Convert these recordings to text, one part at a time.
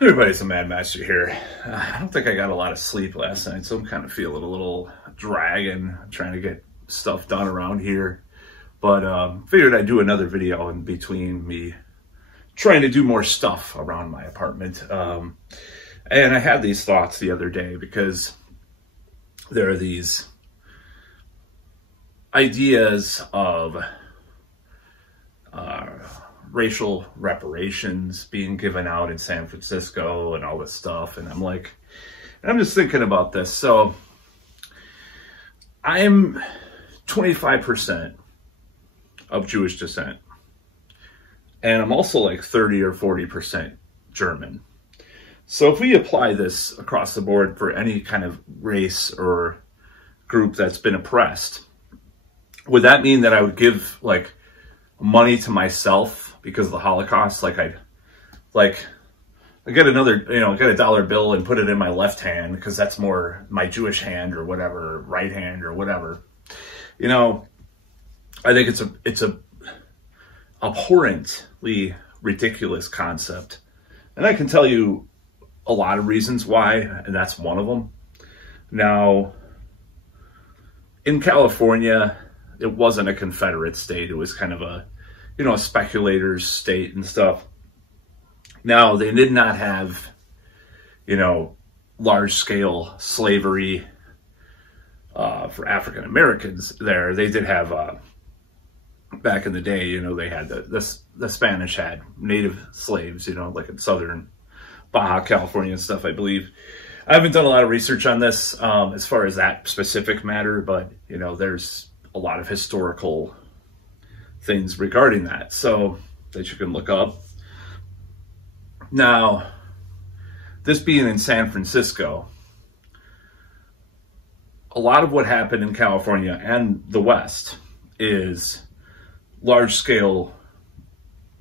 Everybody's a Mad Master here. I don't think I got a lot of sleep last night, so I'm kind of feeling a little dragging, trying to get stuff done around here. But figured I'd do another video in between me trying to do more stuff around my apartment. And I had these thoughts the other day because there are these ideas of racial reparations being given out in San Francisco and all this stuff. And I'm just thinking about this. So I'm 25% of Jewish descent. And I'm also like 30 or 40% German. So if we apply this across the board for any kind of race or group that's been oppressed, would that mean that I would give like money to myself because of the Holocaust? I get another, get a dollar bill and put it in my left hand because that's more my Jewish hand or whatever, right hand or whatever. I think it's a abhorrently ridiculous concept. And I can tell you a lot of reasons why, and that's one of them. Now, in California, it wasn't a Confederate state. It was kind of a, a speculator's state and stuff. Now, they did not have, large-scale slavery for African Americans there. They did have, back in the day, they had the Spanish had native slaves, like in southern Baja California and stuff, I believe. I haven't done a lot of research on this as far as that specific matter, but, there's a lot of historical things regarding that, so that you can look up. Now, this being in San Francisco, a lot of what happened in California and the West is large-scale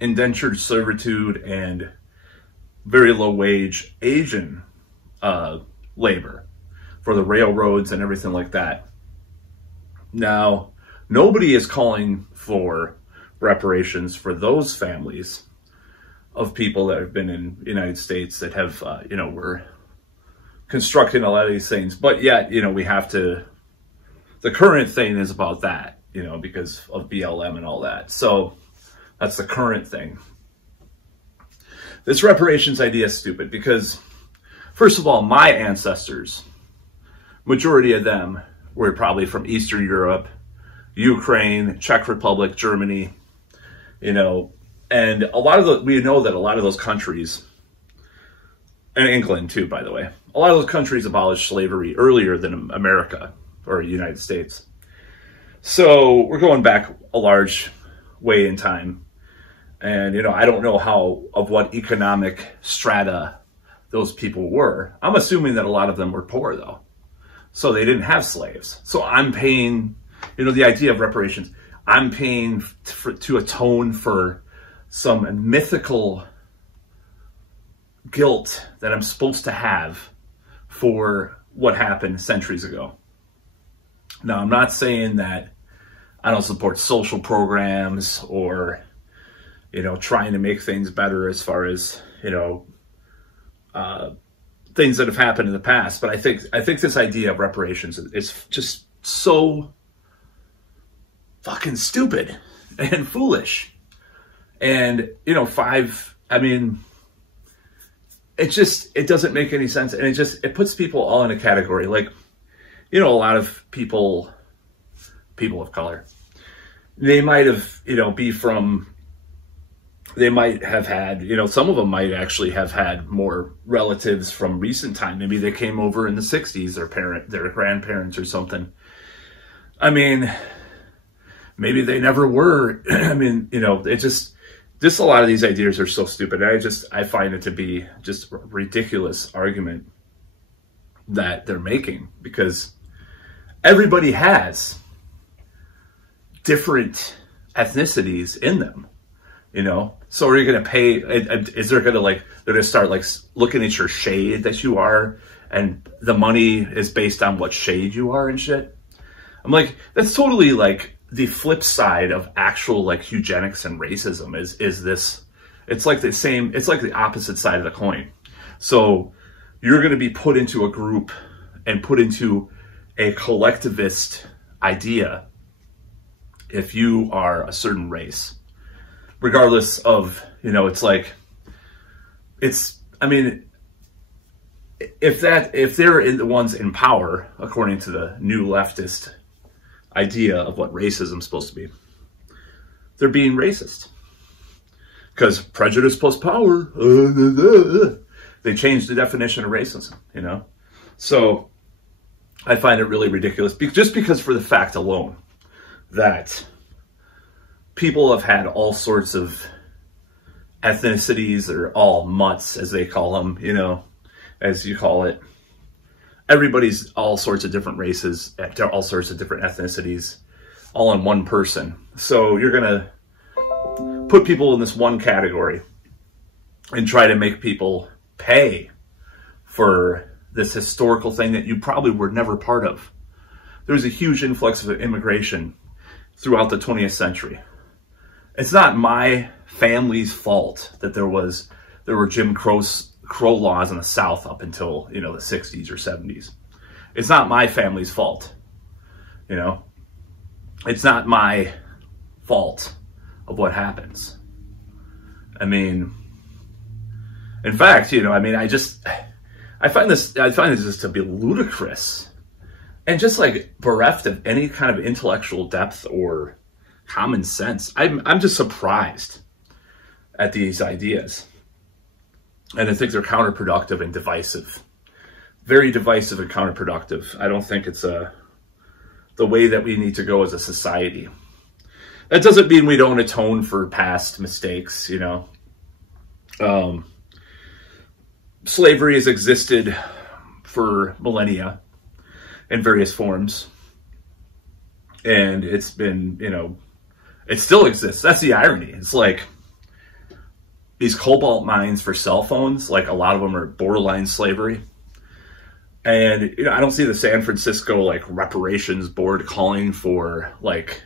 indentured servitude and very low-wage Asian labor for the railroads and everything like that. Now, nobody is calling for reparations for those families of people that have been in the United States that have, were constructing a lot of these things. But yet, we have to, the current thing is about that, because of BLM and all that. So that's the current thing. This reparations idea is stupid because, first of all, my ancestors, majority of them were probably from Eastern Europe, Ukraine, Czech Republic, Germany, and a lot of we know that a lot of those countries, and England too, by the way, a lot of those countries abolished slavery earlier than America or the United States. So we're going back a large way in time. And, I don't know of what economic strata those people were. I'm assuming that a lot of them were poor though. So they didn't have slaves. So I'm paying, the idea of reparations, I'm paying to atone for some mythical guilt that I'm supposed to have for what happened centuries ago. Now, I'm not saying that I don't support social programs or, trying to make things better as far as, things that have happened in the past. But I think this idea of reparations is just so fucking stupid and foolish. And, it doesn't make any sense. And it puts people all in a category. Like, a lot of people of color, they might have, they might have had, some of them might actually have had more relatives from recent time. Maybe they came over in the 60s, their grandparents or something. Maybe they never were. It just a lot of these ideas are so stupid. I find it to be just a ridiculous argument that they're making because everybody has different ethnicities in them, So are you going to pay, is there going to they're going to start looking at your shade that you are and the money is based on what shade you are and shit? I'm like, that's totally the flip side of actual eugenics and racism is this. It's like the opposite side of the coin. So you're going to be put into a group and put into a collectivist idea if you are a certain race, regardless of, you know, it's like, I mean, if they're the ones in power, according to the new leftist idea of what racism is supposed to be, they're being racist. Because prejudice plus power, they changed the definition of racism, you know? So I find it really ridiculous, just because for the fact alone that people have had all sorts of ethnicities, or all mutts, as they call them, you know, as you call it. Everybody's all sorts of different races, all sorts of different ethnicities, all in one person. So you're going to put people in this one category and try to make people pay for this historical thing that you probably were never part of. There was a huge influx of immigration throughout the 20th century. It's not my family's fault that there were Jim Crow laws in the South up until, you know, the 60s or 70s. It's not my family's fault, you know. It's not my fault of what happens. I mean, in fact, you know, I mean, I find this just to be ludicrous and just like bereft of any kind of intellectual depth or common sense. I'm just surprised at these ideas. And I think they're counterproductive and divisive. Very divisive and counterproductive. I don't think it's the way that we need to go as a society. That doesn't mean we don't atone for past mistakes, you know. Slavery has existed for millennia in various forms. And it's been, you know, it still exists. That's the irony. It's like these cobalt mines for cell phones, like a lot of them are borderline slavery. And, you know, I don't see the San Francisco, like, reparations board calling for, like,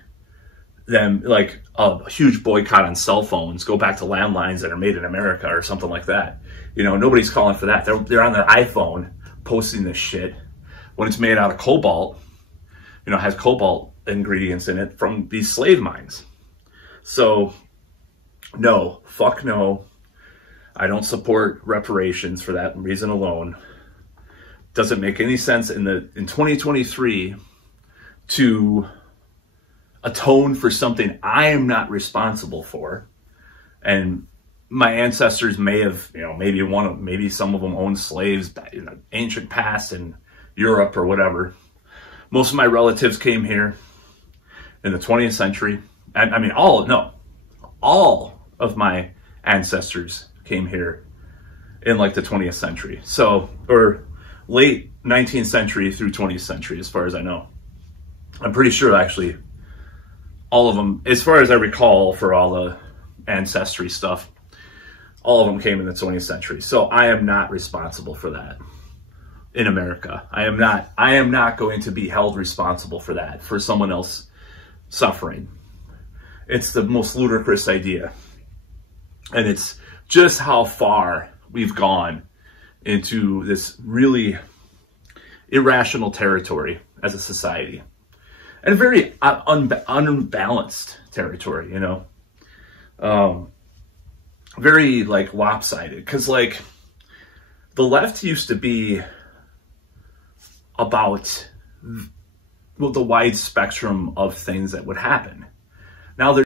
them, like, a huge boycott on cell phones, go back to landlines that are made in America or something like that. You know, nobody's calling for that. They're on their iPhone posting this shit when it's made out of cobalt, you know, has cobalt ingredients in it from these slave mines. So, no, fuck no. I don't support reparations for that reason alone. Doesn't make any sense in 2023 to atone for something I am not responsible for. And my ancestors may have, you know, maybe some of them owned slaves in the ancient past in Europe or whatever. Most of my relatives came here in the 20th century. And I mean, all of my ancestors came here in like the 20th century. So, or late 19th century through 20th century, as far as I know. I'm pretty sure actually all of them, as far as I recall, for all the ancestry stuff, all of them came in the 20th century. So I am not responsible for that in America. I am not going to be held responsible for that, for someone else suffering. It's the most ludicrous idea. And it's just how far we've gone into this really irrational territory as a society. And very unbalanced territory, you know. Very, like, lopsided. Because, like, the left used to be about the wide spectrum of things that would happen. Now they're